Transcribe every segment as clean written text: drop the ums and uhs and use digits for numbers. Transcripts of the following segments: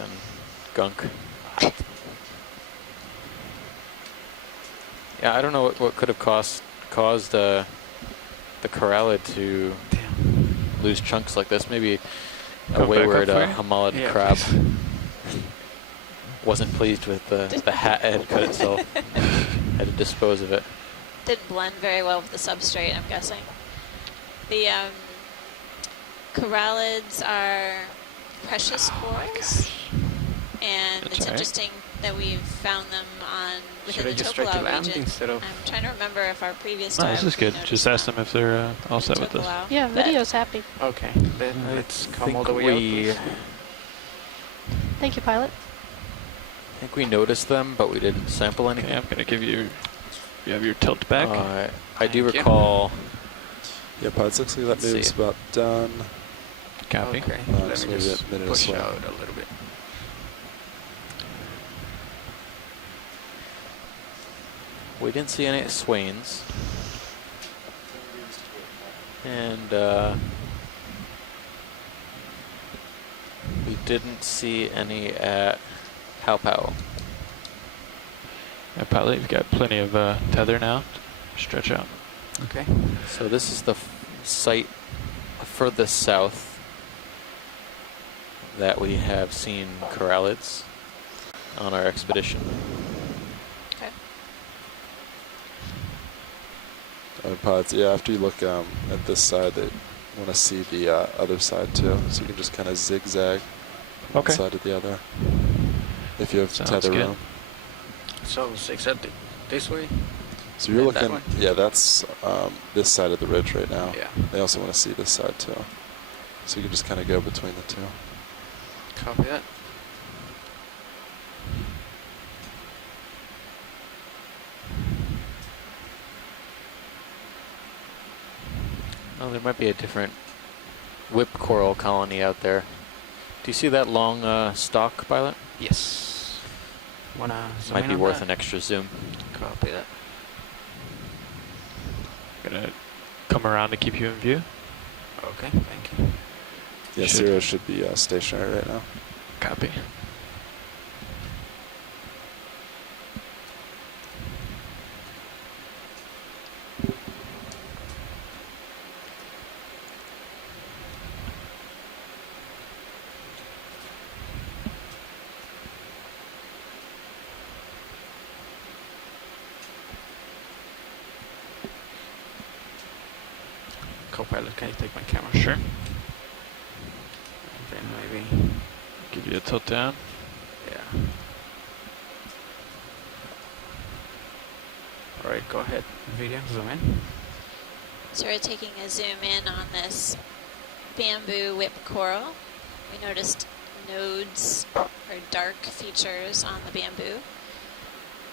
ice and gunk. Yeah, I don't know what could have caused the corallid to lose chunks like this. Maybe a wayward Hamalid crab wasn't pleased with the hat it had cut itself. Had to dispose of it. Didn't blend very well with the substrate, I'm guessing. The corallids are precious corals, and That's it's right. interesting that we've found them within the just try to Tokelau land region. instead of... I'm trying to remember if our previous No, time this is good. we Just noticed ask them if they're all set with this. Tokelau. Yeah, But video's happy. Okay, then let's come all think the way out, please. Thank you, pilot. I think we noticed them, but we didn't sample anything. Okay, I'm gonna give you. You have your tilt back. I do Thank you. recall. Yeah, pilots, looks like that Let's see. move's about done. Copy. Okay, so let me maybe just a minute or push so. out a little bit. We didn't see any swains. And we didn't see any at Pow Pow. Yeah, pilot, you've got plenty of tether now. Stretch out. Okay. So this is the site furthest south that we have seen corallids on our expedition. Okay. Pilots, yeah, after you look at this side, they want to see the other side too, so you can just kind of zigzag one Okay. side to the other if you have Sounds tether good. room. So, except this way? So you're And that looking, one? yeah, that's this side of the ridge right now. Yeah. They also want to see this side too, so you can just kind of go between the two. Copy that. Oh, there might be a different whip coral colony out there. Do you see that long stalk, pilot? Yes. Wanna zoom Might in be on worth that? an extra zoom. Copy that. Gonna come around to keep you in view. Okay, thank you. Yeah, Should- Zero should be stationary right now. Copy. Co-pilot, can you take my camera? Sure. And then maybe, Give you a tilt down. yeah. All right, go ahead. Video, zoom in. So we're taking a zoom in on this bamboo whip coral. We noticed nodes or dark features on the bamboo,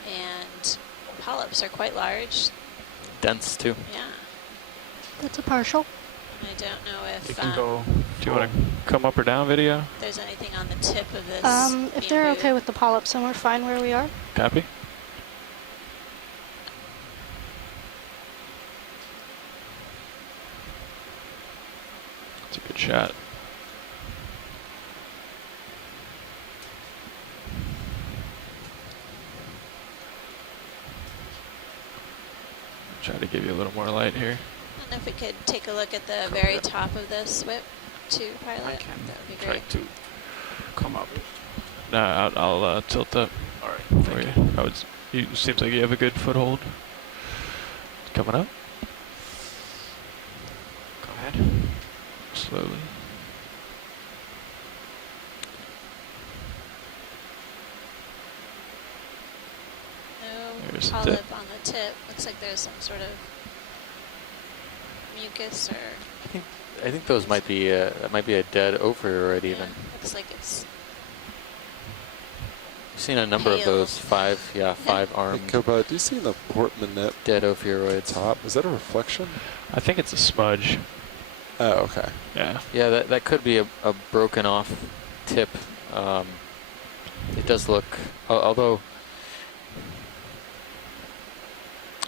and polyps are quite large. Dense too. Yeah, That's a partial. I don't know You if can go. Do you want to come up or down video? there's anything on the tip of this. If they're bamboo. okay with the polyps, then we're fine where we are. Copy. That's a good shot. Try to give you a little more light here. And if we could take a look at the very top of this whip, too, I pilot, can that would be try great. to come up. No, I'll tilt up All right, for thank you. you. Oh, seems like you have a good foothold. Coming up Go ahead. slowly. No There's the polyp tip. on the tip. Looks like there's some sort of mucus or I think those might be that might be a dead ophiuroid even. looks like it's I've seen a number of Pale. those five Hey, armed Co-pilot, do you see the port minute dead ophiuroids. top? Is that a reflection? I think it's a smudge. Oh, okay. Yeah. Yeah, that could be a broken off tip. It does look, although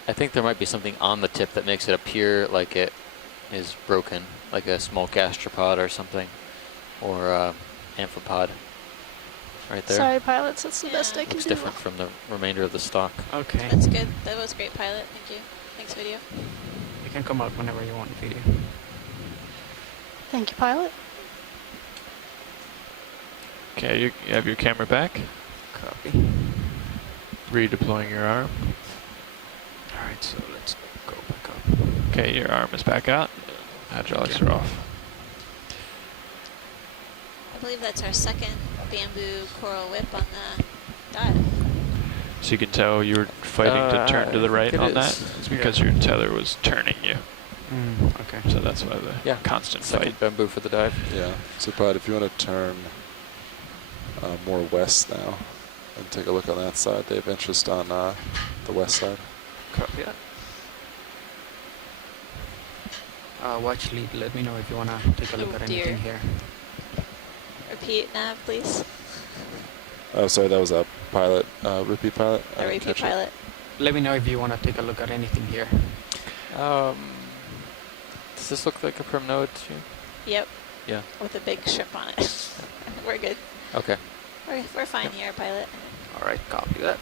I think there might be something on the tip that makes it appear like it is broken, like a small gastropod or something, or amphipod. right there. Sorry, pilots. That's the best I can Looks do. different from the remainder of the stock. Okay. That's good. That was great, pilot. Thank you. Thanks, video. You can come out whenever you want, video. Thank you, pilot. Okay, you have your camera back. Copy. Redeploying your arm. Alright, so let's go back up. Okay, your arm is back out. Hydraulics are off. I believe that's our second bamboo coral whip on the dive. So you can tell you were fighting to turn to the right it on is. that. It's because your tether was turning you. Okay. So that's why the constant Second fight. bamboo for the dive. Yeah. So Pod, if you want to turn more west now and take a look on that side, they have interest on the west side. Copy that. Watch lead, let me know if you want to take a look Oh, at dear. anything here. Repeat, Nav, please. Oh, sorry, that was a pilot. Repeat pilot. I A didn't repeat catch it. pilot. Let me know if you want to take a look at anything here. Does this look like a prim node to you? Yep. Yeah. With a big shrimp on it. We're good. Okay. We're fine here, pilot. Alright, copy that.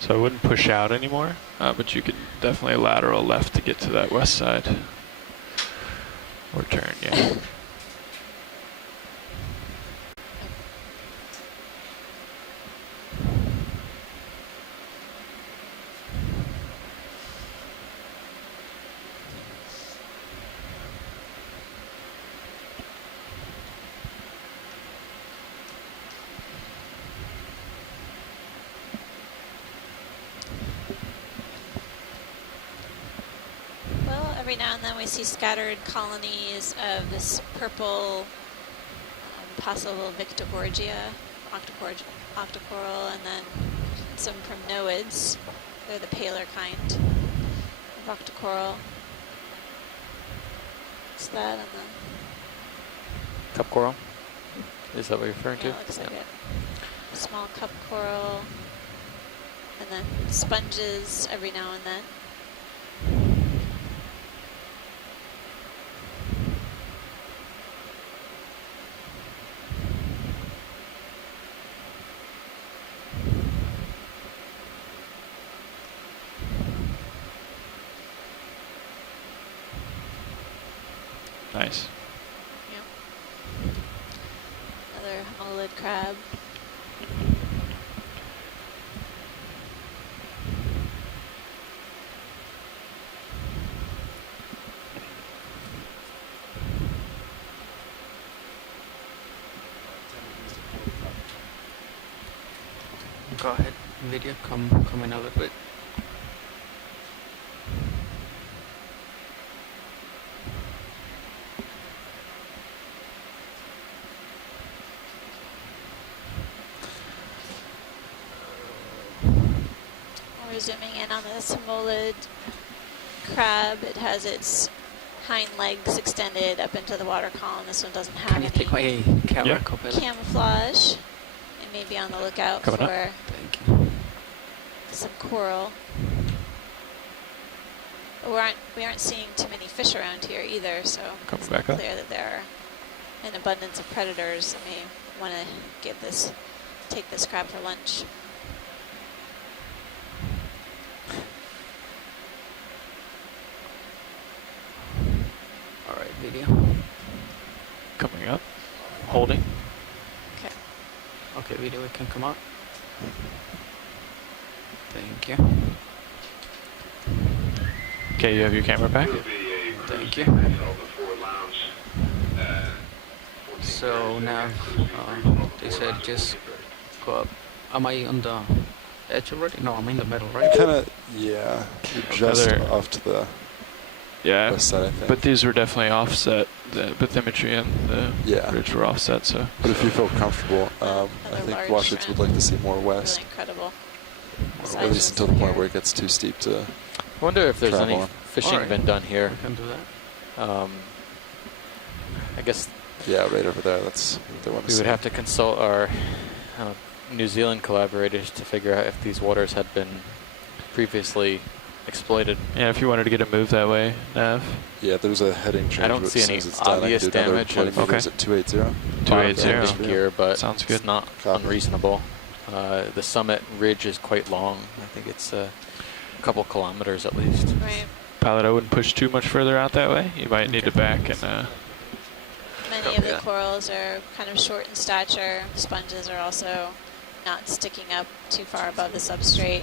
So I wouldn't push out anymore, but you could definitely lateral left to get to that west side. Or turn, yeah. Well, every now and then we see scattered colonies of this purple possible Victorgorgia, octocoral, and then some primnoids. They're the paler kind of octocoral. It's that and then Cup coral? Is that what you're referring yeah, to? it looks like it. Small cup coral, and then sponges every now and then. Nice. Another homolid crab. Go ahead, video, come in a little bit. We're zooming in on this homolid crab. It has its hind legs extended up into the water column. This one doesn't have Can you any take my camera, Yeah. copy? camouflage. And may be on the lookout Coming up. for Thank you. some coral. But we aren't seeing too many fish around here either, so Coming it's back not up. clear that there are an abundance of predators that may want to take this crab for lunch. Alright, video. Coming up. Holding. Okay. Okay, video, we can come out. Thank you. Okay, you have your camera back? Thank you. So now, they said just go up. Am I on the edge already? No, I'm in the middle, right? Kind of, yeah. You're just Other- off to the Yeah. west side, I think. But these were definitely offset. The bathymetry and the Yeah. ridge were offset, so. But if you feel comfortable, I Another think large Washington would shrimp. like to see more west, Really incredible. or at least until the point where it gets too steep to. I wonder if there's Travel any on. fishing Alright. been done here. We can do that. I guess Yeah, right over there. That's what they want to we see. would have to consult our New Zealand collaborators to figure out if these waters had been previously exploited. Yeah, if you wanted to get a move that way, Nav. Yeah, there's a heading change. I don't but see as any soon as it's done, I can obvious do another damage 20 of- meters Okay. at 280. 280. Bottom damage gear, but Sounds good. it's not Copy. unreasonable. The summit ridge is quite long. I think it's a couple kilometers at least. Right. Pilot, I wouldn't push too much further out that way. You might need to back and Many Copy of the that. corals are kind of short in stature. Sponges are also not sticking up too far above the substrate.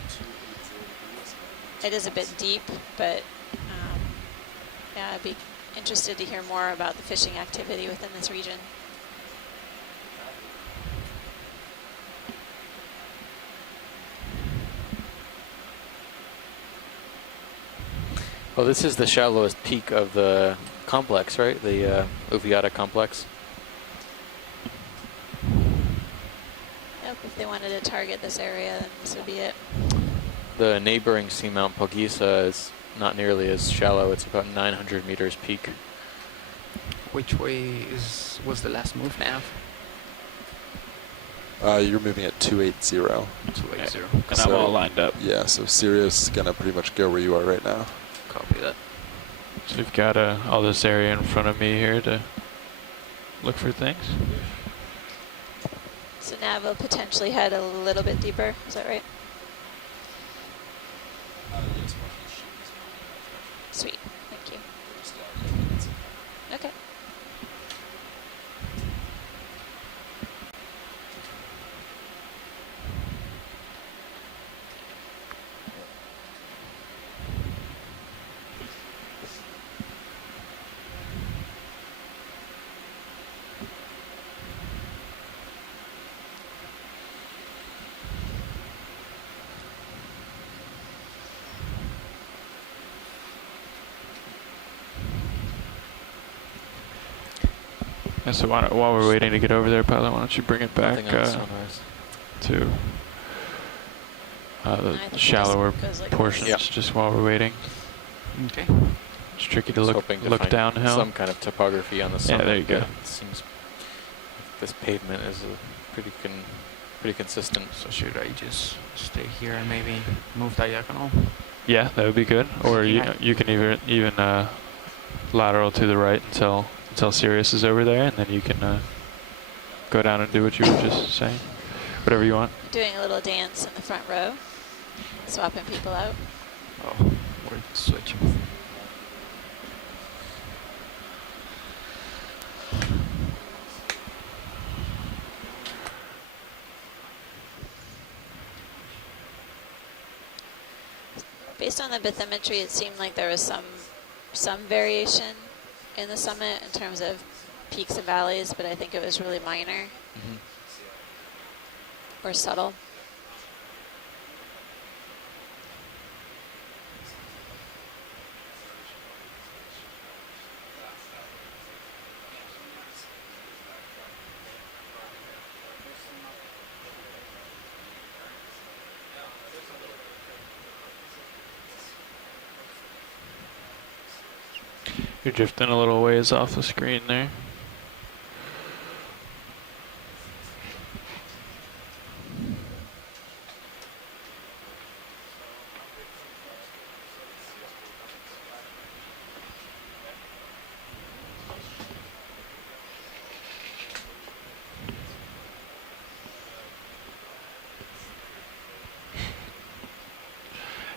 It is a bit deep, but yeah, I'd be interested to hear more about the fishing activity within this region. Well, this is the shallowest peak of the complex, right? The Okeanos complex. Nope, if they wanted to target this area, then this would be it. The neighboring seamount Pogisa is not nearly as shallow. It's about 900 meters peak. Which way was the last move, Nav? You're moving at 280. 280. and I'm So- all lined up. Yeah, so Sirius is gonna pretty much go where you are right now. Copy that. So we've got all this area in front of me here to look for things. So Nav will potentially head a little bit deeper. Is that right? Sweet. Thank you. Okay. And so while we're waiting to get over there, Pilot, why don't you bring it back Nothing on sunrise. to I the think it shallower goes like portions, Yep. just while we're waiting. Okay. It's tricky to I was look hoping to look find downhill. some kind of topography on the Yeah, summit. there you go. but It seems this pavement is pretty consistent. So should I just stay here and maybe move diagonal? Yeah, that would be good. Or Yeah. you can even lateral to the right until Sirius is over there, and then you can go down and do what you were just saying. Whatever you want. Doing a little dance in the front row, swapping people out. Oh, we're switching. Based on the bathymetry, it seemed like there was some variation in the summit in terms of peaks and valleys, but I think it was really minor or subtle. You're drifting a little ways off the screen there.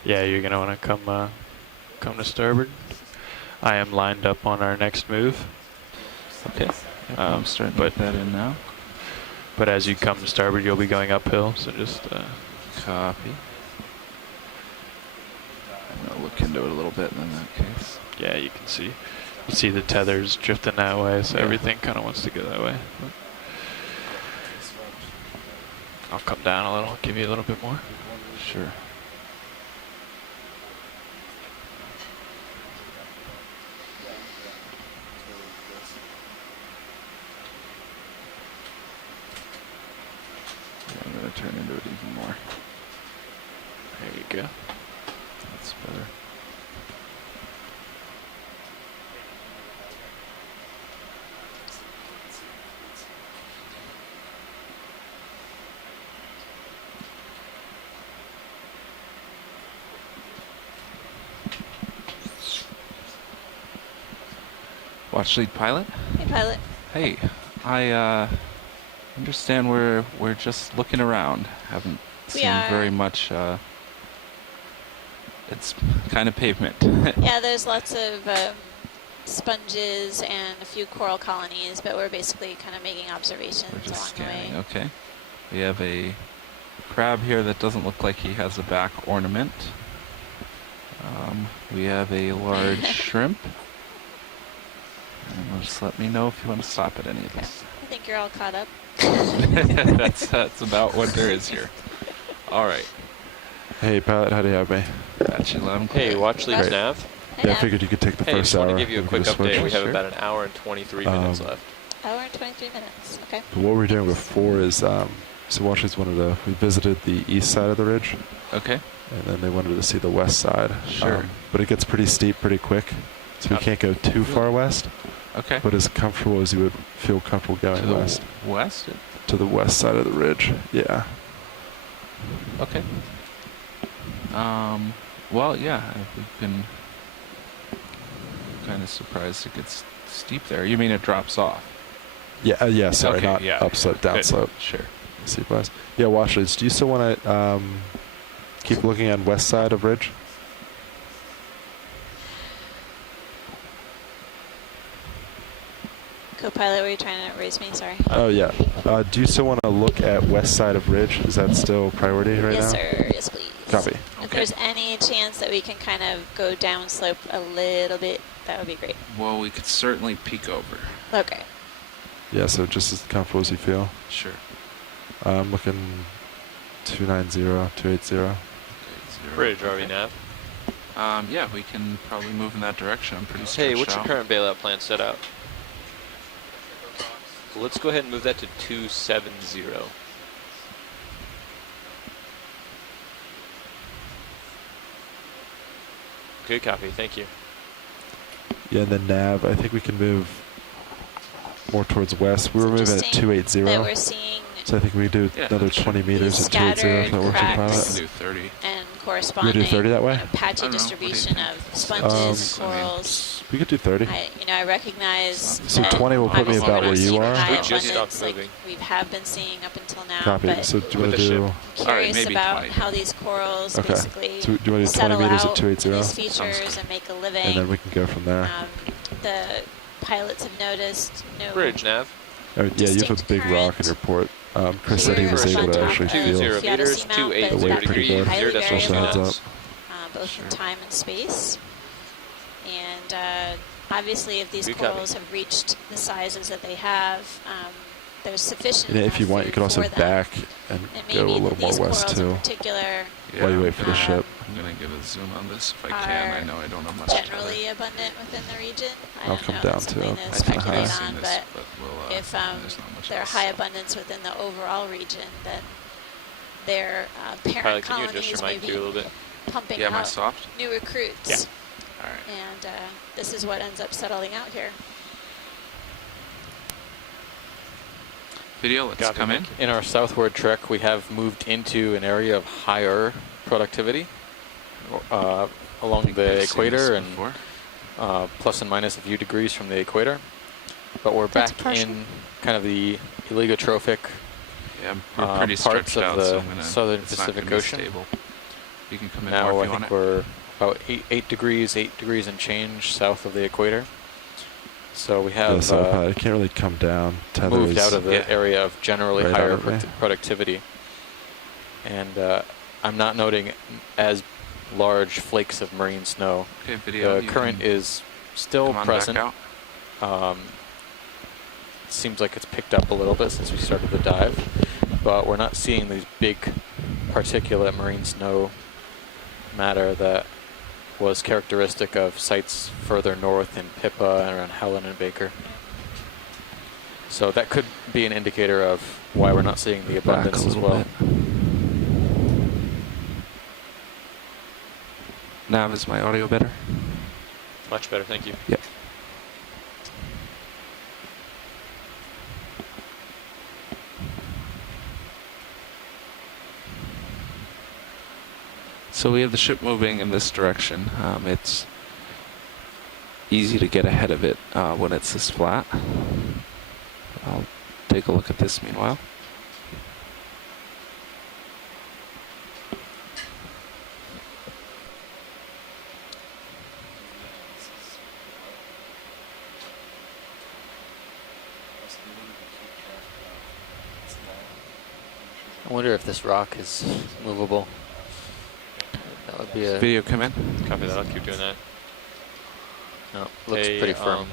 Yeah, you're gonna want to come to starboard. I am lined up on our next move. Okay. Yep, I'm starting to put that in now. But as you come to starboard, you'll be going uphill, so just Copy. I'm gonna look into it a little bit in that case. yeah, you can see. You see the tethers drifting that way, so Yeah. everything kind of wants to go that way. But I'll come down a little, give you a little bit more. Sure. Yeah, I'm gonna turn into it even more. There you go. That's better. Watch lead pilot. Hey, pilot. Hey, I understand we're just looking around. Haven't We seen are. very much. It's kind of pavement. Yeah, there's lots of sponges and a few coral colonies, but we're basically kind of making observations We're along just the scanning. way. Okay. We have a crab here that doesn't look like he has a back ornament. We have a large shrimp. And just let me know if you want to stop at any of Okay. this. I think you're all caught up. That's about what there is here. All right. Hey, pilot, how do you have me? Batch 11. Hey, watch lead Right. nav. Yeah, I figured you could take the Hey, first just want hour. to give you a and quick just switch. update. We have Sure. about an hour and 23 minutes left. Hour and 23 minutes. Okay. But what we were doing before is, so Watchers wanted to, we visited the east side of the ridge, Okay. and then they wanted to see the west side. Sure. But it gets pretty steep pretty quick, so we can't go too far west, Okay. but as comfortable as you would feel comfortable To going the west. west? To the west side of the ridge, yeah. Okay. Well, yeah, we've been kind of surprised it gets steep there. You mean it drops off? Yeah, yeah, sorry, Okay, not yeah. upslope, Good. downslope. Sure. Steep west. Yeah, Watchers, do you still want to keep looking on west side of ridge? Co-pilot, were you trying to raise me? Sorry. Oh, yeah. Do you still want to look at west side of ridge? Is that still priority right Yes, now? sir. Yes, please. Copy. If Okay. there's any chance that we can kind of go downslope a little bit, that would be great. Well, we could certainly peek over. Okay. Yeah, so just as comfortable as you feel. Sure. I'm looking 290, 280. Okay, 0. Bridge, RV nav. Yeah, we can probably move in that direction. I'm pretty Hey, stretched what's your out. current bailout plan set out? Let's go ahead and move that to 270. Good copy, thank you. Yeah, and then nav, I think we can move more towards west. We were It's moving at interesting 280. that we're seeing So I think we do Yeah, another that's 20 true. meters These at 280 if that works with scattered We pilot. can do 30. and corresponding 30 that way? patchy I don't know. What do you distribution think? of sponges, I mean, corals. We could do 30. I recognize So that 20 will put me obviously about we're where not you seeing are. high We just abundance stopped like moving. we have been seeing up until now. Copy. But So do you With want the to do... ship. curious maybe about 20. how these corals Okay. basically So do you want to do 20 settle meters out at 280? these features and make a living. And then we can go from there. The pilots have noticed no Bridge nav. Oh, yeah, you have a distinct big rock in current. your port. Chris said he Clear was able to abundant actually of 20 feel... Seattle meters, seamount, 28 but The weight that pretty could be good. highly Just a variable, heads up. both Sure. in time and space. And obviously, if these Good copy. corals have reached the sizes that they have, there's sufficient. And if enough you want, you food could also for them. back and And go a maybe little more these west corals too. in particular While you wait for the Um, ship. I'm going to get a zoom on this if I can. I are know I don't have much to generally abundant within the region. I I'll don't come know, down that's to something it. to I think speculate I've seen on, this, but we'll, if there's not much there are else. high abundance within the overall region, then their parent Pilot, can you adjust colonies your may mic be to a little bit? pumping Yeah, am I out soft? new recruits. Yeah. All right. And this is what ends up settling out here. Video, let's Copy, come in. thank you. In our southward trek, we have moved into an area of higher productivity along Think the we've seen equator this and before. plus and minus a few degrees from the equator. But we're That's back partial. in kind of the oligotrophic Yeah, we're pretty parts stretched of out, the so I'm gonna, southern it's not Pacific gonna be Ocean. stable. You can come in Now more I if you think want it. we're about 8 degrees and change south of the equator. So we Yeah, have so I can't really come down. Tether moved is- out of the yeah. area of generally Right higher out of me. productivity. And I'm not noting as large flakes of marine snow. Okay, video. The you current can is still come on present. back out. Seems like it's picked up a little bit since we started the dive, but we're not seeing these big particulate marine snow matter that was characteristic of sites further north in Pippa and around Helen and Baker. So that could be an indicator of why we're not seeing the Back a abundance as little well. bit. Nav, is my audio better? Much better, thank you. Yep. So we have the ship moving in this direction. It's easy to get ahead of it when it's this flat. I'll take a look at this meanwhile. I wonder if this rock is movable. That would be a Video come in. Copy that. I'll keep doing that. no. Looks Hey, pretty firm.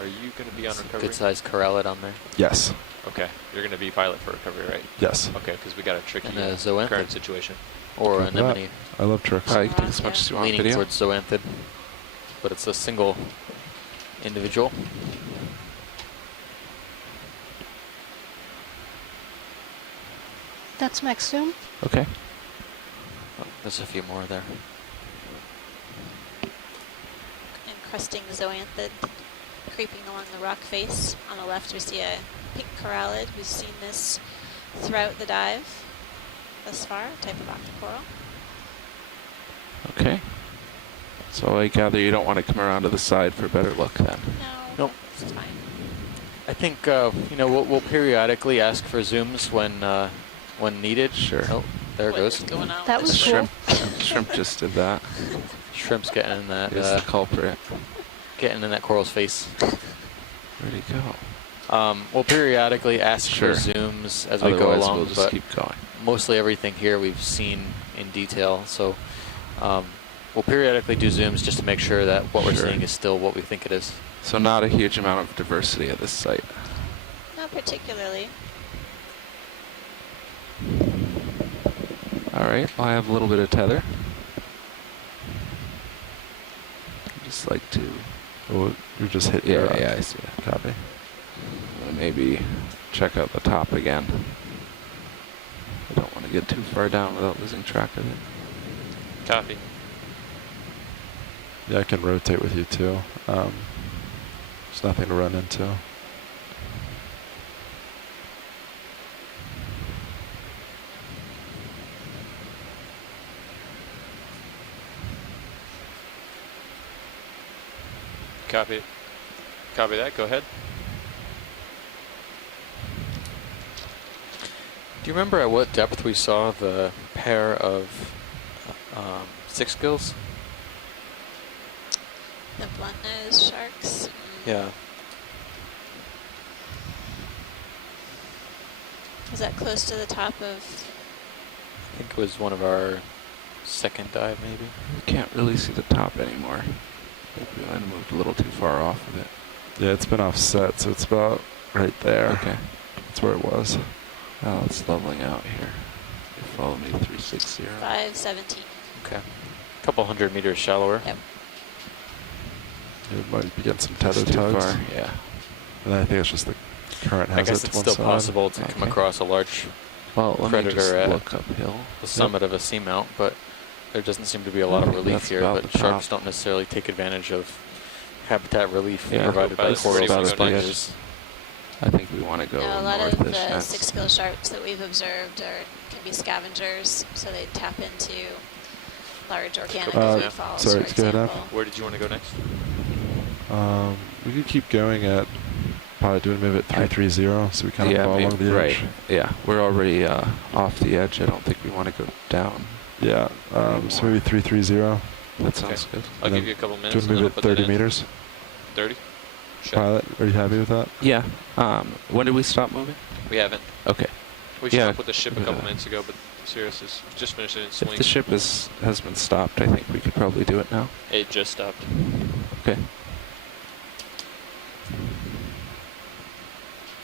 Are you going to be on recovery? Good sized corrallate on there. Yes. Okay. You're going to be pilot for recovery, right? Yes. Okay, because we got a tricky And a zoanthid. current situation. Or Look at that. anemone. I love tricks. You can take as much as you want Leaning video. towards zoanthid. But it's a single individual. That's max zoom. Okay. Oh, there's a few more there. Encrusting zoanthid creeping along the rock face. On the left we see a pink corallid. We've seen this throughout the dive thus far, type of octocoral. Okay. So I gather you don't want to come around to the side for a better look then. No, Nope. it's fine. I think you know we'll periodically ask for zooms when needed. Sure. Oh, there it What goes. is going on That with was this cool. Shrimp just did that. Shrimp's getting in that Here's the culprit. getting in that coral's face. Where'd he go? We'll periodically ask Sure. for zooms as we go Otherwise, along, we'll just but keep going. mostly everything here we've seen in detail. So we'll periodically do zooms just to make sure that what we're Sure. seeing is still what we think it is. So not a huge amount of diversity at this site. Not particularly. All right, well, I have a little bit of tether. I'd just like to, Oh, you just hit yeah, your rock. yeah, I see it. Copy. Maybe check out the top again. I don't want to get too far down without losing track of it. Copy. Yeah, I can rotate with you too. There's nothing to run into. Copy. Copy that. Go ahead. Do you remember at what depth we saw the pair of six gills? The blunt-nosed sharks. Yeah. Is that close to the top of? I think it was one of our second dive, maybe. We can't really see the top anymore. I think we might have moved a little too far off of it. Yeah, it's been offset, so it's about right there. Okay. That's where it was. Oh, it's leveling out here. You follow me 360. 517. Okay. A couple 100 meters shallower. Yep. You might be getting some That's tether too tugs. far. Yeah. And I think it's just the current I has guess it to it's one still side. possible to come Okay. across a large Well, let me predator just at look uphill. the summit of a seamount, but there doesn't seem to be a lot of Okay, relief that's here. about But the sharks top. don't necessarily take advantage of habitat relief Yeah, provided by about corals about and as big as- sponges. I think we want to go Now, a lot of northish the next. six-gill sharks that we've observed can be scavengers, so they tap into large organic food falls, sorry, for go ahead, Ab. example. Where did you want to go next? We could keep going at probably doing maybe at 330, so we kind of Yeah, fall along maybe, the right. edge. Yeah, we're already off the edge. I don't think we want to go down. Yeah, so maybe 330. That sounds good. I'll And give then you a couple minutes. Do and we then move I'll at put that 30 in. meters? 30? Sure. Pilot, are you happy with that? Yeah. When did we stop moving? We haven't. Okay. We Yeah, stopped with the ship a couple yeah. minutes ago, but Sirius is just finishing its If swing. the ship has been stopped, I think we could probably do it now. It just stopped. Okay.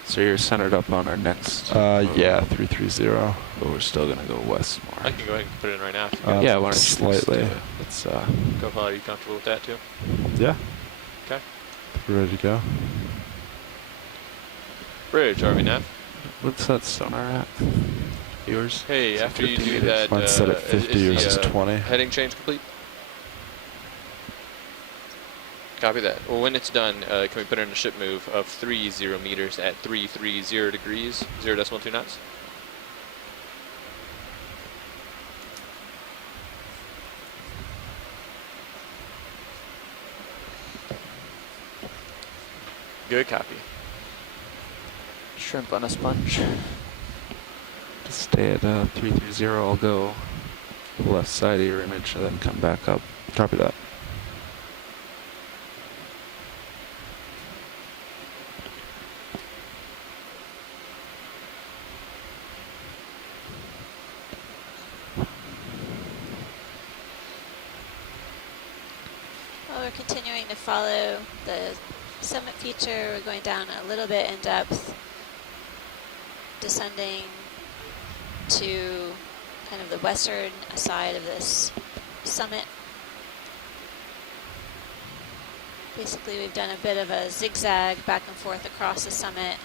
So you're centered up on our next. Yeah, 330. But we're still gonna go west more. I can go ahead and put it in right now. If you Uh, yeah, why don't you just slightly. do it? Let's go, Paul. Are you comfortable with that too? Yeah. Okay. We're ready to go. Bridge, RV nav. what's that sonar at? Yours? Hey, Is it after you 50 do meters? that, Mine's set at 50, yours is 20. Heading change complete? Copy that. Well, when it's done, can we put in a ship move of 30 meters at 330 degrees, 0.2 knots? Good copy. Shrimp on a sponge. Just stay at 330. I'll go to the left side of your image and then come back up. Copy that. Well, we're continuing to follow the summit feature. We're going down a little bit in depth, descending to kind of the western side of this summit. Basically, we've done a bit of a zigzag back and forth across the summit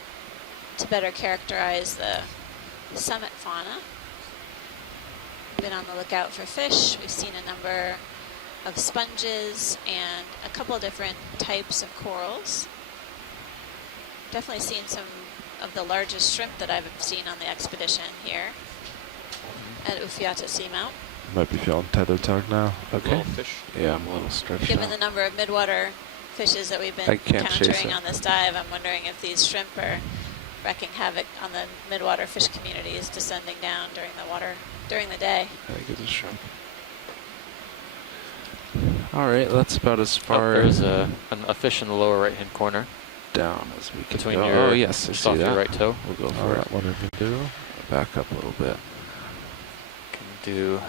to better characterize the summit fauna. We've been on the lookout for fish. We've seen a number of sponges and a couple different types of corals. Definitely seen some of the largest shrimp that I've seen on the expedition here at Okeanos Seamount. Might be feeling tether tug now. Okay. Little fish. Yeah, I'm a little stretched Given out. the number of midwater fishes that we've been I can't chase encountering it. on this dive, I'm wondering if these shrimp are wreaking havoc on the midwater fish communities descending down during the day. I think it's a shrimp. All right, that's about as Oh, far there's a fish in the lower right-hand corner down as we can between go. your Oh yes, I just see off that. your right toe. We'll go for Alright, it. what did we do? Back up a little bit. Can do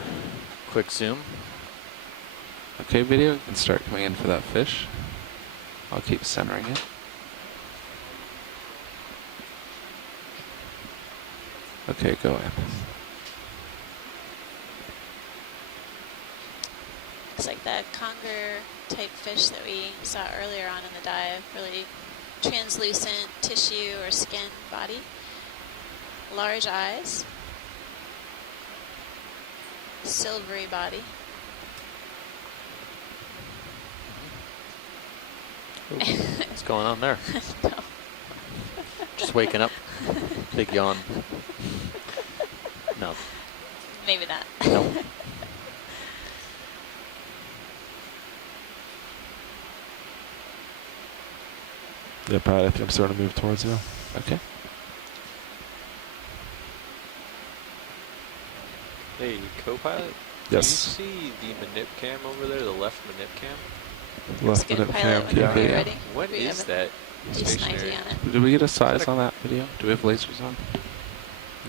quick zoom. Okay, video, you can start coming in for that fish. I'll keep centering it. Okay, go in. Looks like that conger type fish that we saw earlier on in the dive, really translucent tissue or skin body, large eyes, silvery body. Ooh, what's going on there? No. Just waking up. Big yawn. No. Maybe not. No. Yeah, Pat, I think I'm starting to move towards you. Okay. Hey, co-pilot. Yes. Do you see the manip cam over there, the left manip cam? Left Good minute pilot, cam. whenever you're yeah. ready. What We is have that? a decent stationary? idea on it. Did we get a size on that video? Do we have lasers on?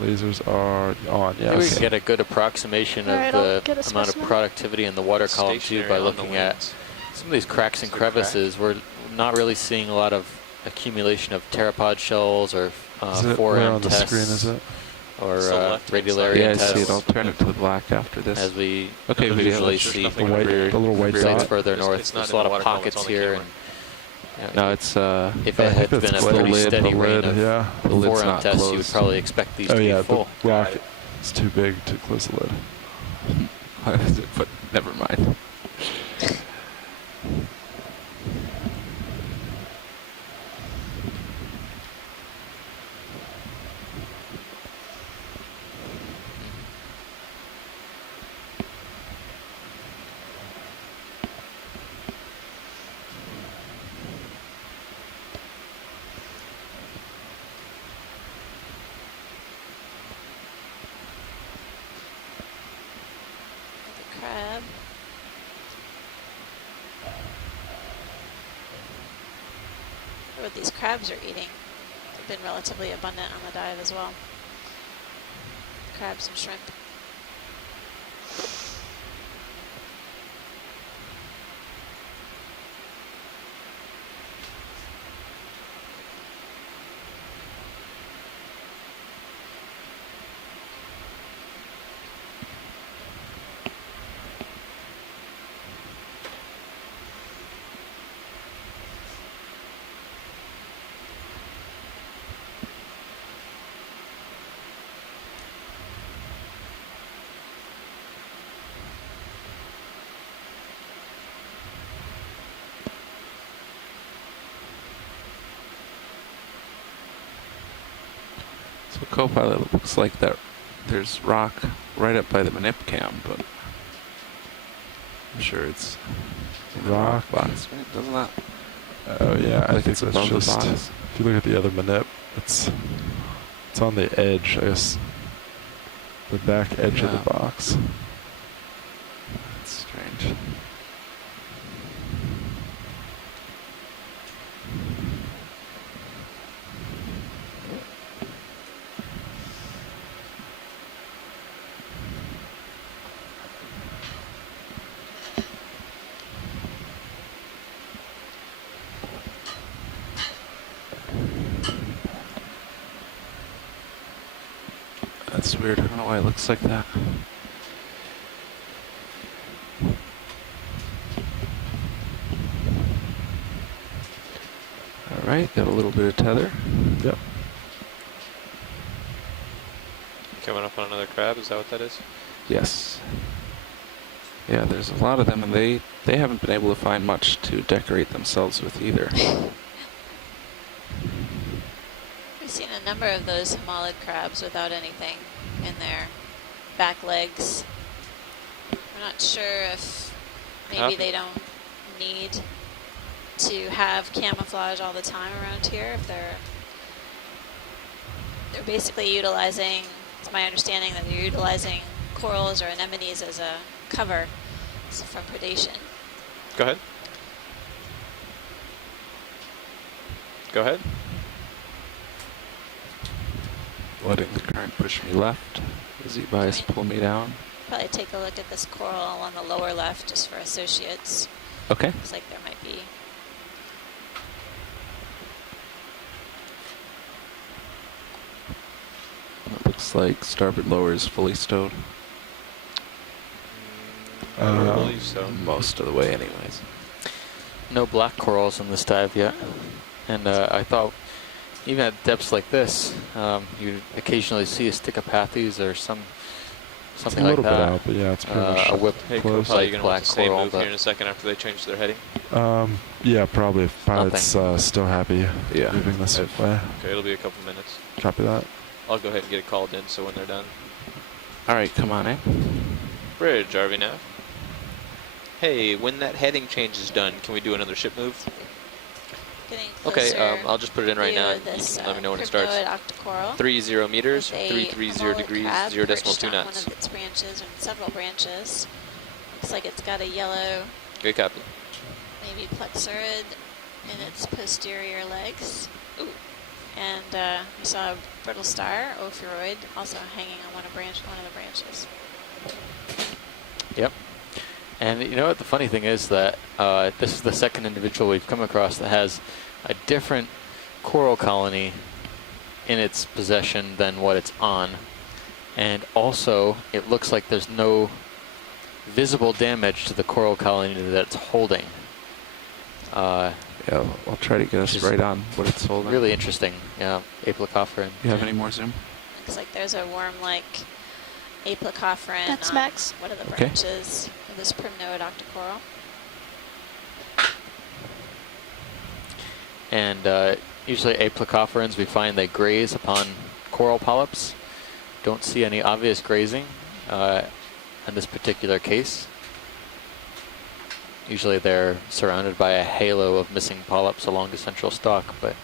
Lasers are on, I think we yes. can get a good approximation Alright, of I'll the get a amount of specimen. productivity in the water column too Stationary by on the looking at wings. some of these cracks and Is there crack? crevices. We're not really seeing a lot of accumulation of pteropod shells or Is it four where M on the tests screen is it? or It's the left-hand radiolaria side. Yeah, I tests. see it. I'll turn it to the black after this. As we Okay, video. usually There's see nothing The white, we're- the little white we're dot. further It's- north. it's not There's in a lot the of water column, pockets it's on the here. camera. And, No, it's if I it think had that's been a the pretty lid, steady the rain lid, of yeah. the lid's 4M not tests, you would closed. probably expect these Oh to yeah, be full. the rock Got it. is too big to close the lid. But never mind. The crab. What these crabs are eating. They've been relatively abundant on the dive as well. Crabs and shrimp. So co-pilot, it looks like that there's rock right up by the manip cam, but I'm sure it's in the rock Rock. box, right? Doesn't that? Oh yeah, I Like think it's that's above the just. box. If you look at the other manip, it's on the edge. I guess the back edge of Yeah. the box. That's strange. That's weird. I don't know why it looks like that. All right, got a little bit of tether. Yep. Coming up on another crab, is that what that is? Yes. Yeah, there's a lot of them, and they haven't been able to find much to decorate themselves with either. We've seen a number of those homolid crabs without anything in their back legs. I'm not sure if maybe they don't need to have camouflage all the time around here. If they're basically utilizing, it's my understanding that they're utilizing corals or anemones as a cover for predation. Go ahead. Go ahead. Letting the current push me left. The Z-bias pull me down. Probably take a look at this coral on the lower left just for associates. Okay. Looks like there might be. It looks like starboard lower is fully stowed. I don't believe so. Most of the way anyways. No black corals in this dive yet. And I thought even at depths like this, you occasionally see a Stichopathes or something It's a like little bit that. out, but yeah, it's pretty much A whip close. close. Probably Like going to black want the same coral, move but here in a second after they change their heading. Yeah, probably. If Pilot's still happy Yeah. moving this I've- way. Okay, it'll be a couple minutes. Copy that. I'll go ahead and get it called in so when they're done. All right, come on in. Bridge, RV nav. Hey, when that heading change is done, can we do another ship move? Getting Okay, closer I'll just put it in right view now. of And you this, can let me know when it starts. cryptoid octocoral 30 meters, with a 330 homolid degrees, crab 0.2 perched on knots. one of its branches, or several branches. Looks like it's got a yellow, Good copy. maybe plexurid in its posterior legs. Ooh. And we saw a brittle star, ophiuroid, also hanging on one of the branches. Yep. And you know what the funny thing is that this is the second individual we've come across that has a different coral colony in its possession than what it's on. And also, it looks like there's no visible damage to the coral colony that it's holding. Yeah, I'll try to get us Which is right on what it's holding. Really interesting. Yeah, Apelocophoran. You have any more zoom? Looks like there's a worm-like apelocophoran That's on Max. one of the Okay. branches of this primnoid octocoral. And usually Apelocopherans, we find they graze upon coral polyps. Don't see any obvious grazing in this particular case. Usually they're surrounded by a halo of missing polyps along the central stalk, but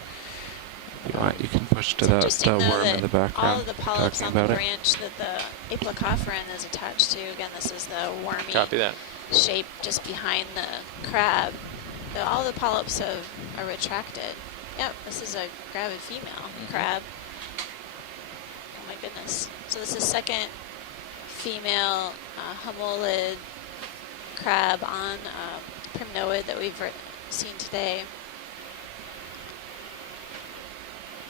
You want? You can push to It's that interesting though worm that in the background. all of the polyps talking on the about it. branch that the apelocophoran is attached to, again, this is the wormy Copy that. shape just behind the crab. All the polyps are retracted. Yep, this is a gravid female crab. Oh my goodness. So this is second female homolid crab on primnoid that we've seen today.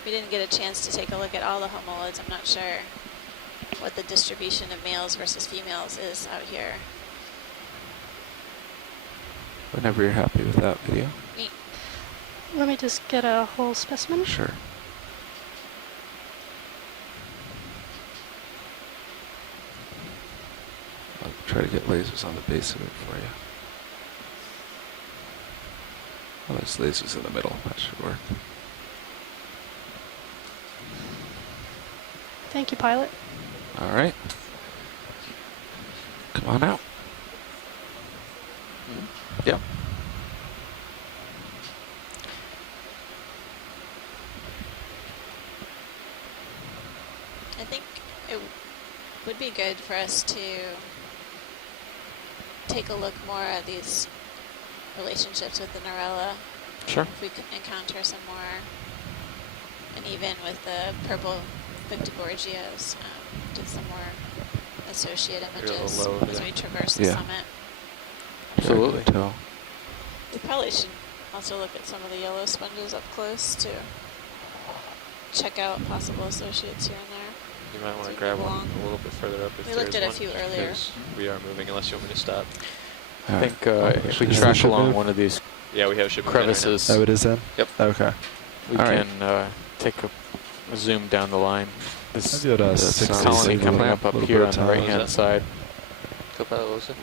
We didn't get a chance to take a look at all the homolids. I'm not sure what the distribution of males versus females is out here. Whenever you're happy with that video. Neat. Let me just get a whole specimen. Sure. I'll try to get lasers on the base of it for you. Well, there's lasers in the middle. That should work. Thank you, pilot. All right. Come on out. Yep. I think it would be good for us to take a look more at these relationships with the Narella. Sure. If we could encounter some more, and even with the purple Victigorgias, get some more associate You're a little images low over as there. we traverse the Yeah. summit. Absolutely. Tell. We probably should also look at some of the yellow sponges up close to check out possible associates here and there. You might want As to we grab move one along. a little bit further up if We there's looked at a one, few earlier. because we are moving unless you want me to stop. I think if we Is track this your along move? one of these Yeah, we have ship moving right now. crevices, Oh, it is in? Yep. Okay. we All right. can take a zoom down the line. I've This got a That 60 sounds colony like coming a up little here bit on of the time. right-hand What was side. Copilot, what was it?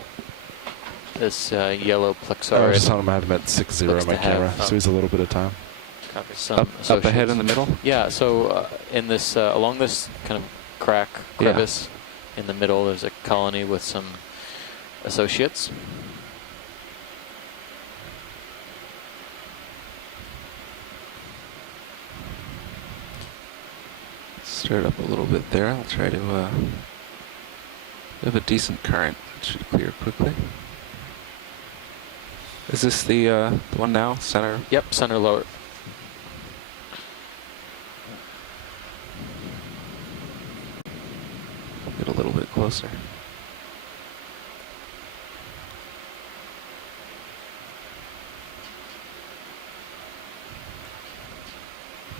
This yellow I just Plexaurus. told him I have him at 6-0 Looks on my to have, camera, so he's a little bit of time. Copy. Some Up ahead in the associates. middle? Yeah, so in this along this kind of crack Yeah. crevice in the middle, there's a colony with some associates. Stir it up a little bit there. I'll try to, we have a decent current. It should clear quickly. Is this the one now? Center? Yep, center lower. Get a little bit closer.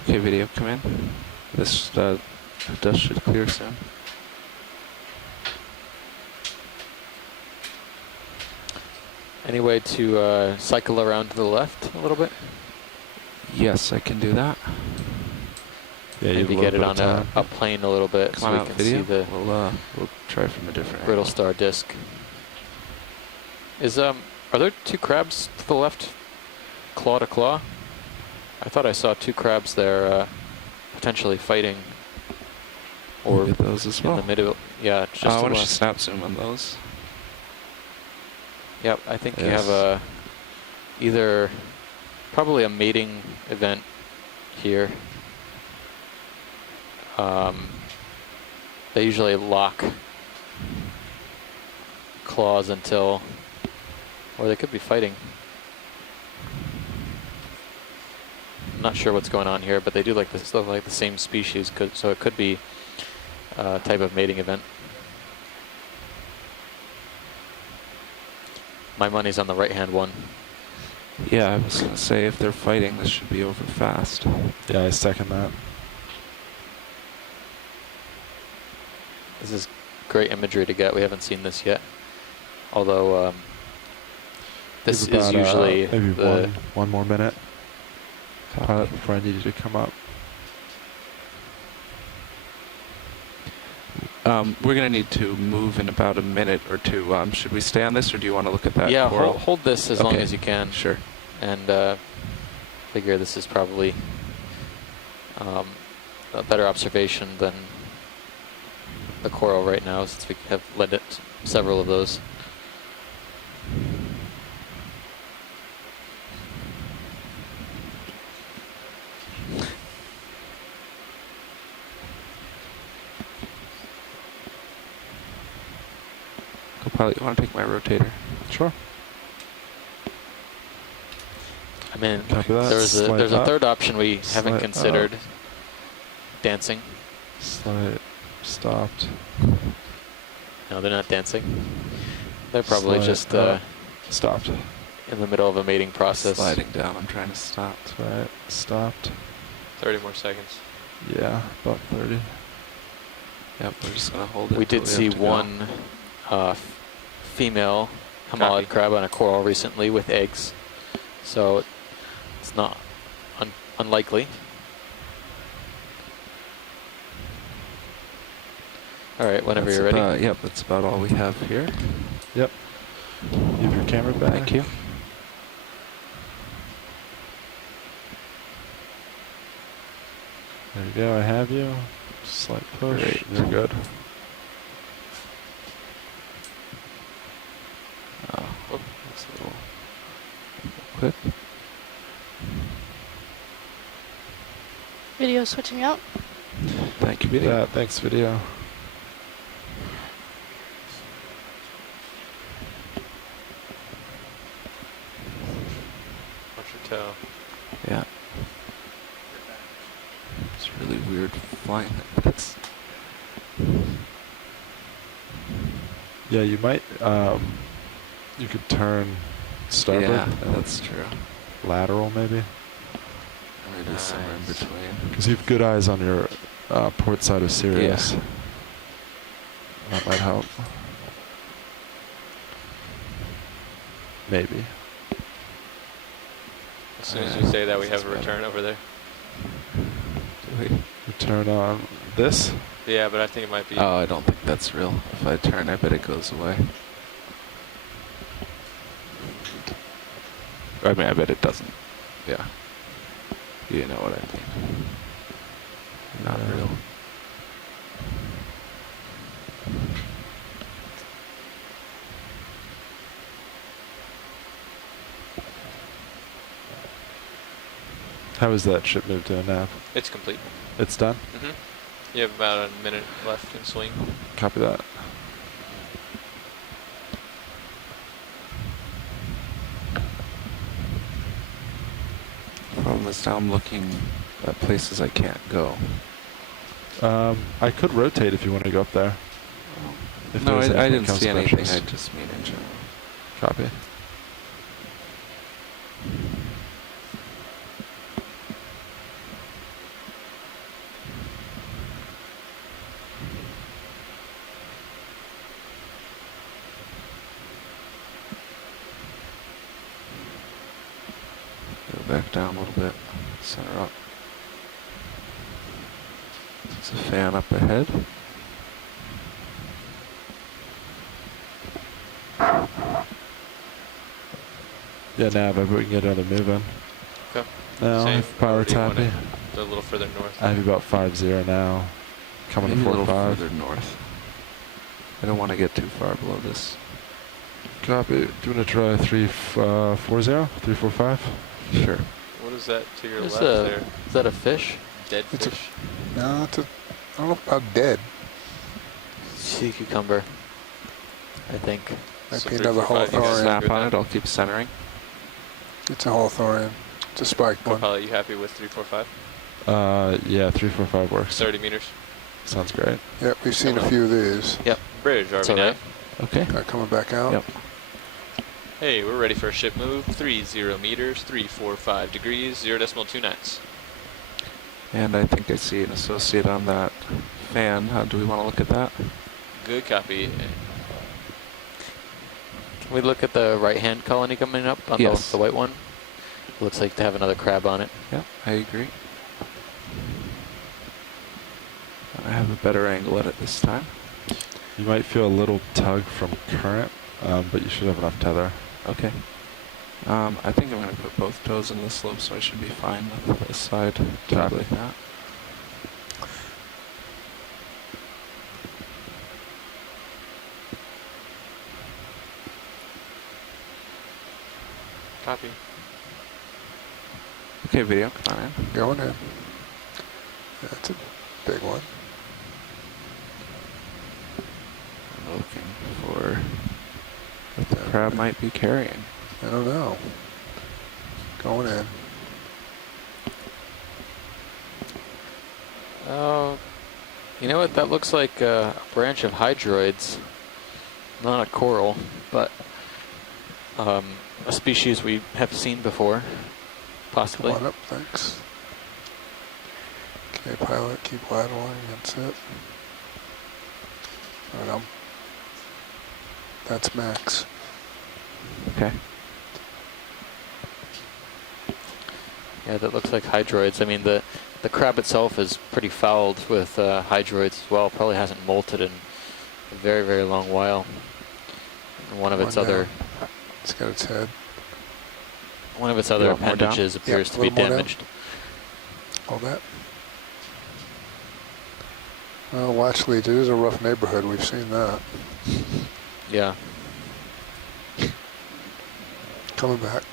Okay, video, come in. This dust should clear soon. Any way to cycle around to the left a little bit? Yes, I can do that. Yeah, you have Maybe a get little it bit of on time. a plane a little bit Come so on we out, can video. see the We'll try from a different brittle angle. star disk. Is are there two crabs to the left, claw to claw? I thought I saw two crabs there potentially fighting, or We'll get those as well. in the middle. Yeah, just to Why the don't you left. snap zoom on those? Yep, I think you Yes. have either probably a mating event here. They usually lock claws until, or they could be fighting. I'm not sure what's going on here, but they do look like the same species, so it could be a type of mating event. My money's on the right-hand one. Yeah, I was gonna say if they're fighting, this should be over fast. Yeah, I second that. This is great imagery to get. We haven't seen this yet. Although this We have is about, usually maybe the one more minute before I need you to come up. We're gonna need to move in about a minute or two. Should we stay on this, or do you want to look at that? yeah. coral? Hold this as long Okay. as you can, Sure. and figure this is probably a better observation than the coral right now, since we have led it several of those. Copilot, you want to take my rotator? Sure. I mean, Copy that. there's Slide a up. third option we haven't Slide considered. up. Dancing. Slide. Stopped. No, they're not dancing. They're probably Slide just up. Stopped. in the middle of a mating process. Sliding down. I'm trying to stop. That's right. Stopped. 30 more seconds. Yeah, about 30. Yep, we're just gonna hold it. We till did have see to go. one female Copy. hamalid crab on a coral recently with eggs, so it's not unlikely. All right, whenever That's you're ready. about- Yep, that's about all we have here. Yep. Give your camera back. Thank you. There you go. I have you. Slight push. Great. You're good. Oh, that's a little quick. Video switching out. Thank you, video. Yeah, thanks, video. Watch your toe. Yeah. It's really weird flying like this. Yeah, you might, you could turn starboard. Yeah, and that's true. lateral maybe. Maybe somewhere in Nice. between. Because you have good eyes on your port side of Sirius. Yeah. That might help. Maybe. As soon as we say that, we have a return over there. Do we? Return on this. Yeah, but I think it might be. Oh, I don't think that's real. If I turn, I bet it goes away. I mean, I bet it doesn't. Yeah. You know what I mean. Not Yeah. real. How is that ship move doing now? It's complete. It's done? Mm-hmm. You have about a minute left in swing. Copy that. Problem is now I'm looking at places I can't go. I could rotate if you want to go up there. If No, there's I anything didn't comes see of anything. interest. I just mean in general. Copy. Go back down a little bit. Center up. There's a fan up ahead. Yeah, Nav, I bet we can get another move in. Okay. Now, Same. if pilot's Wherever you happy. A little further north. I have you about 5-0 now. Coming Maybe to a little 4-5. further north. I don't want to get too far below this. Copy. Do you want to try 3-4-0? 3-4-5? Sure. What is that to your There's left a- there? Is that a fish? Dead It's a- fish? No, it's a, I don't know about dead. Sea cucumber, I think. Might So be 3, another 4, 5, you guys Hawthorne. agree Snap with on that? it. I'll keep centering. It's a Hawthorne. It's a spiked one. Co-pilot, you happy with 345? Yeah, 3-4-5 works. 30 meters. Sounds great. Yeah, we've seen a few of these. Bridge, It's RV9. alright. Okay. Coming back out. Yep. Hey, we're ready for a ship move. 30 meters, 345 degrees, 0.2 knots. And I think I see an associate on that fan. Do we want to look at that? Good copy. Can we look at the right-hand colony coming up on Yes. the white one? Looks like to have another crab on it. Yeah, I agree. I have a better angle at it this time. You might feel a little tug from current, but you should have enough tether. Okay. I think I'm going to put both toes in the slope, so I should be fine with this side. Copy. Like that. Copy. Okay, video, come on in. Going in. That's a big one. I'm looking for what the crab might be carrying. I don't know. Going in. Oh, you know what? That looks like a branch of hydroids. Not a coral, but a species we have seen before, possibly. Come on up, thanks. Okay, pilot, keep lateraling, that's it. Alright, that's max. Okay. Yeah, that looks like hydroids. I mean, the crab itself is pretty fouled with hydroids as well. Probably hasn't molted in a very, very long while. And one of its One other down. It's got its head. other want more down? appendages appears Yep, to a be little more down. damaged. All that. Well, watch leads. It is a rough neighborhood. We've seen that. Yeah. Coming back.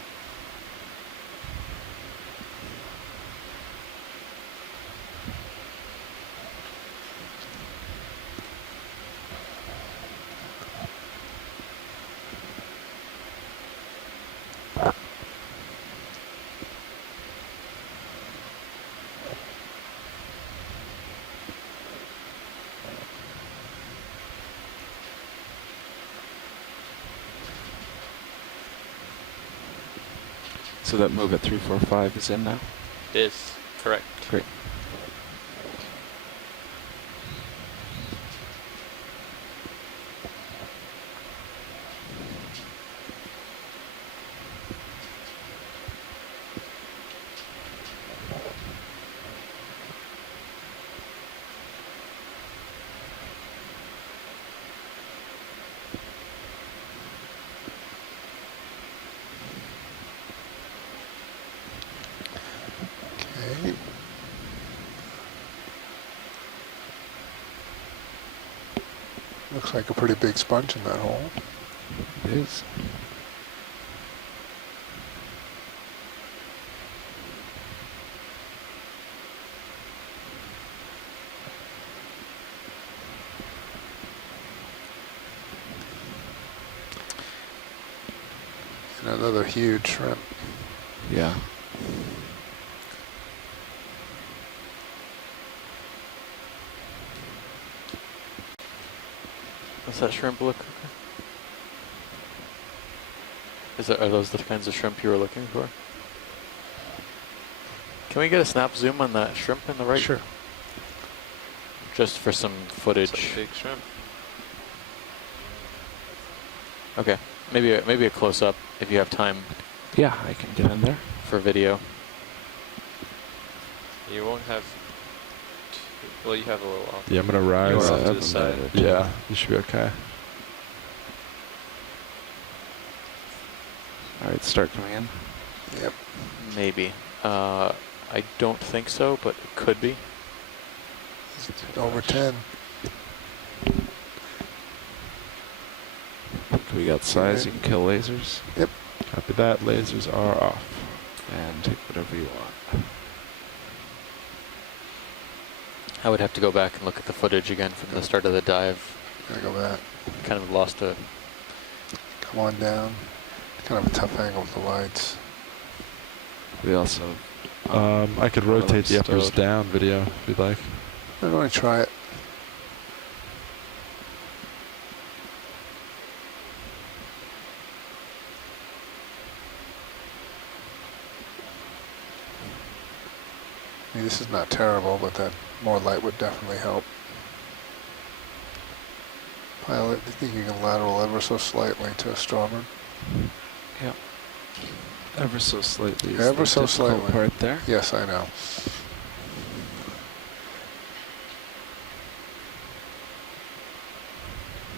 So that move at 345 is in now? Is correct. Great. Okay. Looks like a pretty big sponge in that hole. It is. And another huge shrimp. Yeah. Does that shrimp look okay? Are those the kinds of shrimp you were looking for? Can we get a snap zoom on that shrimp in the right? Sure. Just for some footage. It's a big shrimp. Okay, maybe a close up if you have time Yeah, I can get in there. for video. You won't have. Well, you have a little while. Yeah, I'm gonna You're rise. off to the side. Yeah, you should be okay. All right, start coming in. Yep. Maybe. I don't think so, but it could be. Over 10. We got size, you can kill lasers. Copy that. Lasers are off. And take whatever you want. I would have to go back and look at the footage again from the start of the dive. Gotta go back. Kind of lost it. Come on down. Kind of a tough angle with the lights. We also... I could rotate the uppers stowed. down video if you'd like. I'm gonna try it. I mean, this is not terrible, but that more light would definitely help. Pilot, do you think you can lateral ever so slightly to a starboard? Yep. Ever so slightly. is Ever the so difficult slightly. part there. Yes, I know.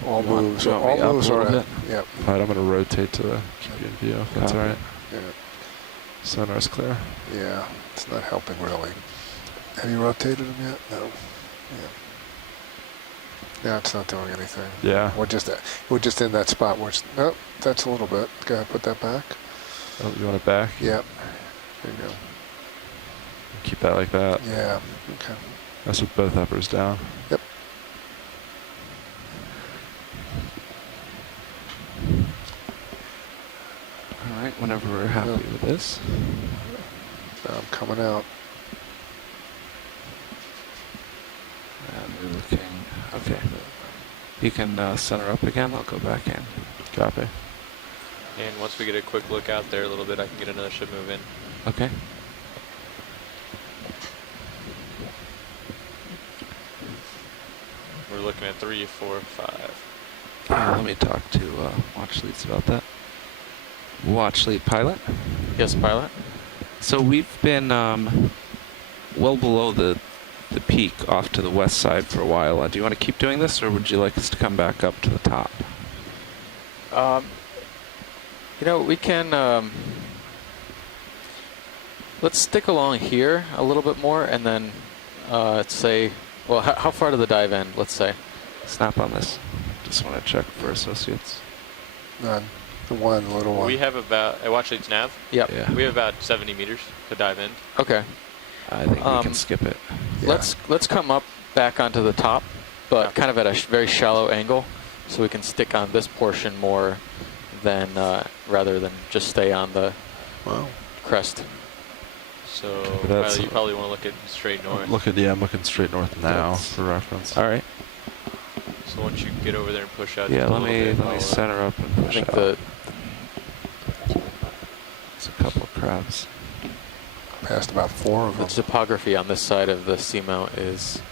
All You want- moves, you want me all up moves a are little at, yep, All right, I'm gonna rotate to keep you in view if that's Copy. all right. yeah, Sonar's clear. yeah, it's not helping really. Have you rotated them yet? No. Yeah. Yeah, it's not doing anything. Yeah. We're just in that spot where it's, nope, that's a little bit. Go ahead, put that back. Oh, you want it back? Yep. There you go. Keep that like that. Yeah, okay. That's with both uppers down. Yep. All right, whenever we're happy with this. Now I'm coming out. And we're looking... Okay. You can center up again. I'll go back in. Copy. And once we get a quick look out there a little bit, I can get another ship move in. Okay. We're looking at 3, 4, 5. Let me talk to watch leads about that. Watch lead pilot. Yes, pilot? So we've been well below the peak off to the west side for a while. Do you want to keep doing this, or would you like us to come back up to the top? You know, we can, let's stick along here a little bit more and then say, well, how far to the dive end, let's say? Snap on this. Just want to check for associates. None. The one, the little one. We have about, watch leads nav. Yep. Yeah. We have about 70 meters to dive in. Okay. I think we can skip it. Yeah. Let's come up back onto the top, but kind of at a very shallow angle, so we can stick on this portion more than rather than just stay on the Wow. crest. So That's- you probably want to look at straight north. I'm looking straight north now That's- for reference. All right. So once you get over there and push out Yeah, just a let little me bit, let me I'll, center up and I push think out. the So couple of crabs. Passed about 4 of The them. topography on this side of the seamount is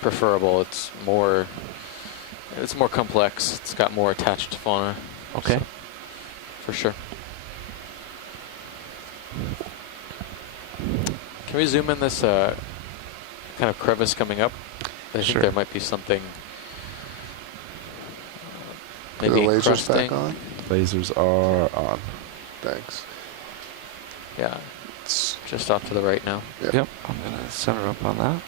preferable. It's more complex. It's got more attached fauna. Okay. So, for sure. Can we zoom in this kind of crevice coming up? I think Sure. there might be something. Put the Maybe lasers encrusting. back on. Lasers are on. Thanks. Yeah, it's just off to the right now. Yep. Yep. I'm gonna center up on that.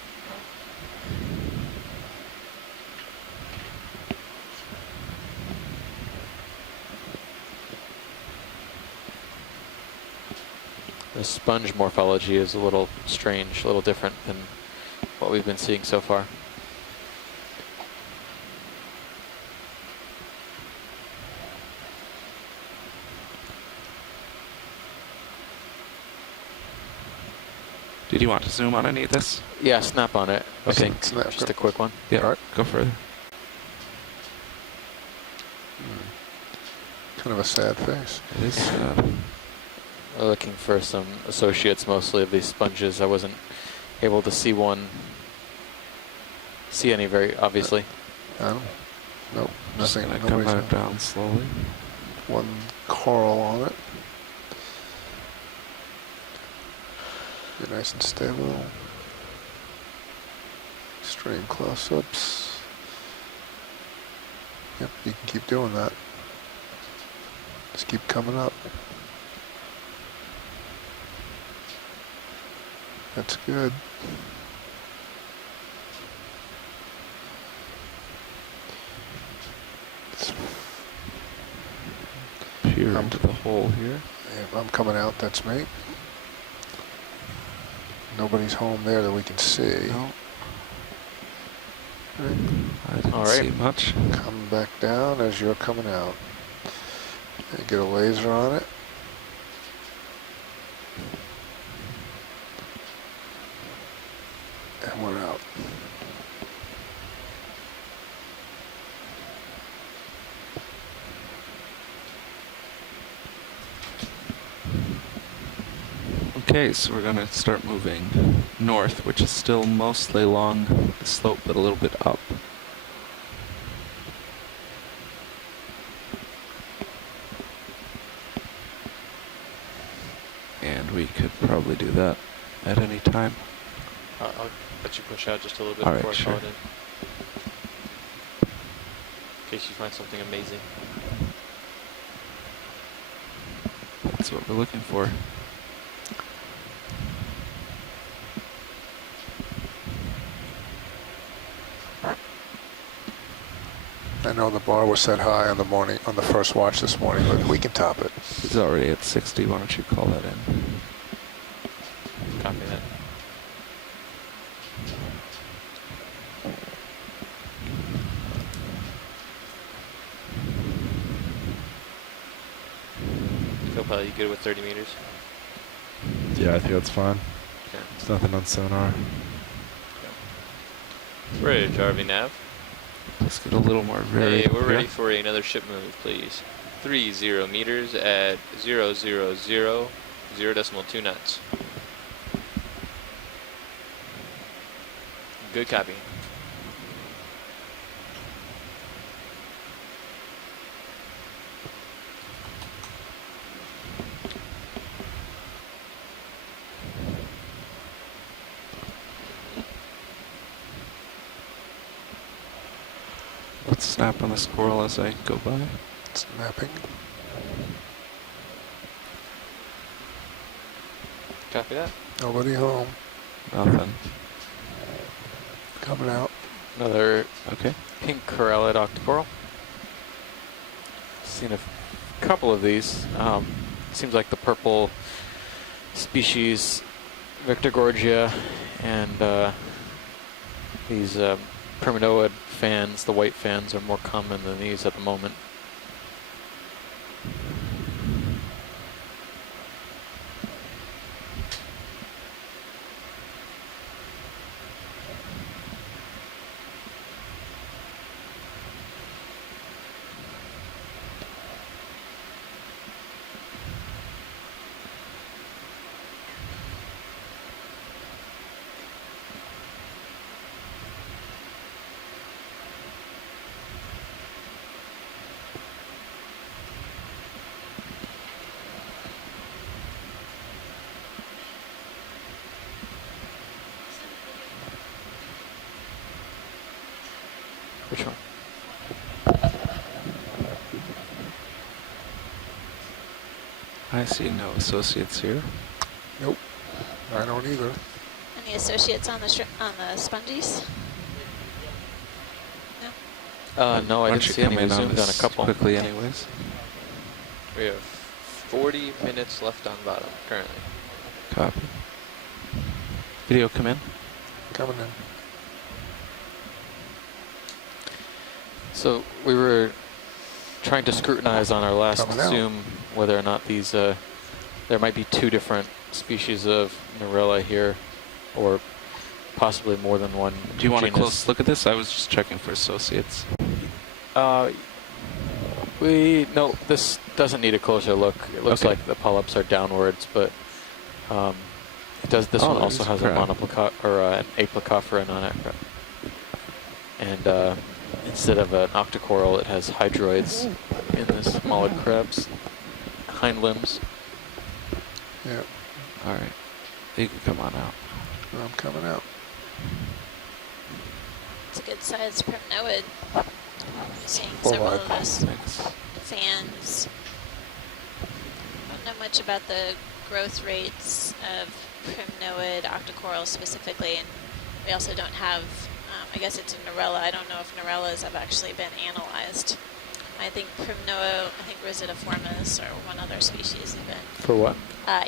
The sponge morphology is a little strange, a little different than what we've been seeing so far. Did you want to zoom on any of this? Yeah, snap on it. I Okay. think Snap, just go. a quick one. Yeah. Alright. Go further. Kind of a sad face. It is. We're looking for some associates, mostly of these sponges. I wasn't able to see any very obviously. Nope. Just Nothing. gonna come Nobody's back got down slowly. one coral on it. Be nice and stable. Extreme close-ups. Yep, you can keep doing that. Just keep coming up. That's good. Peer into the hole here. Yeah, I'm coming out, that's me. Nobody's home there that we can see. No, Right. I didn't All right. see much. Come back down as you're coming out. And get a laser on it. And we're out. Okay, so we're gonna start moving north, which is still mostly along the slope, but a little bit up. And we could probably do that at any time. I'll let you push out just a little bit All before right, I call sure. it in. In case you find something amazing. That's what we're looking for. I know the bar was set high on the first watch this morning, but we can top it. It's already at 60. Why don't you call that in? Copy that. Co-pilot, you good with 30 meters? Yeah, I think that's fine. Okay. There's nothing on sonar. Bridge, RV nav. Let's get a little more Hey, varied. we're here. ready for another ship move, please. 30 meters at 000 0.2 knots. Good copy. Let's snap on the squirrel as I go by. Snapping. Copy that. Nobody home. Nothing. Coming out. Another Okay. pink corallid octocoral. Seen a couple of these. Seems like the purple species Victorgorgia and these Priminoid fans, the white fans, are more common than these at the moment. Which one? I see no associates here. Nope. I don't either. Any associates on the spongies? No. No, I Why don't didn't you see come any. We in on zoomed on a this couple. quickly anyways. We have 40 minutes left on bottom currently. Copy. Video come in. Coming in. So we were trying to scrutinize on our last Coming out. zoom whether or not these, there might be two different species of Narella here, or possibly more than one. Do you want a genus. close look at this? I was just checking for associates. No, this doesn't need a closer look. It looks Okay. like the polyps are downwards, but it does. This one also has a an aplicophoran on it, and instead of an octocoral, it has hydroids in the smaller crabs hind limbs. Yeah, All right. You can come on out. I'm coming out. It's a good sized primnoid. I'm seeing Full several live. of those Thanks. fans. Don't know much about the growth rates of primnoid octocoral specifically, and we also don't have, I guess it's a Narella. I don't know if Narellas have actually been analyzed. I think primnoid, I think Risidiformis or one other species even. For what?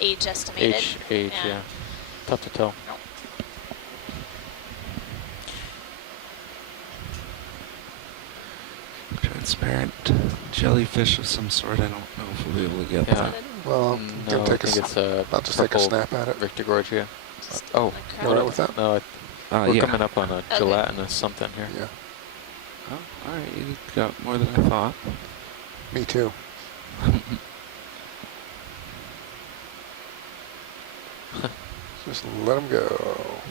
Age estimated. Age, yeah. Tough to tell. Transparent jellyfish of some sort. I don't know if we'll be able to get Yeah. that. Well, I'm No, gonna I take think it's a I'll just take a purple snap at it. Victorgorgia. Oh, You all right with that? no, we're Yeah. coming up on a Okay. gelatinous something here. Yeah, Oh, all right. You got more than I thought. me too. Just let them go.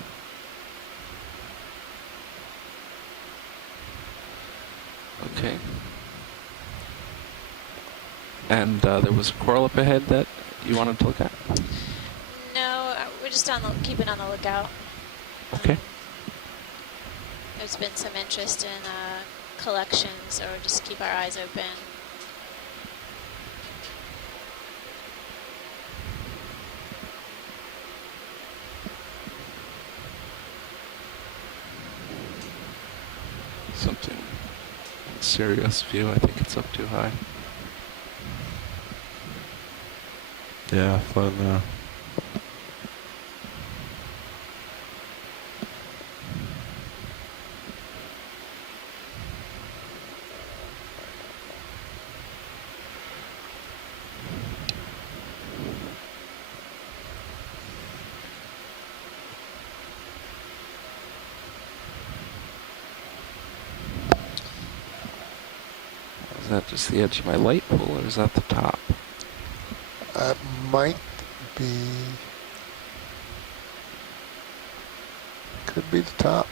Okay. And there was a coral up ahead that you wanted to look at? No, we're just keeping on the lookout. Okay. There's been some interest in collections, so we'll just keep our eyes open. Something serious view. I think it's up too high. Yeah, fun there. Is that just the edge of my light pool, or is that the top? That might be, could be the top.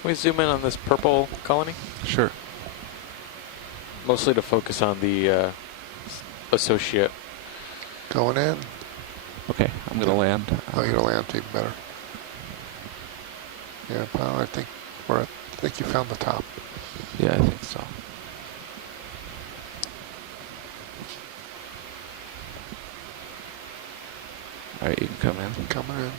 Can we zoom in on this purple colony? Sure. Mostly to focus on the associate. Going in. Okay, I'm gonna land. Oh, you're gonna land even better. Yeah, well, I think you found the top. Yeah, I think so. All right, you can come in. Coming in.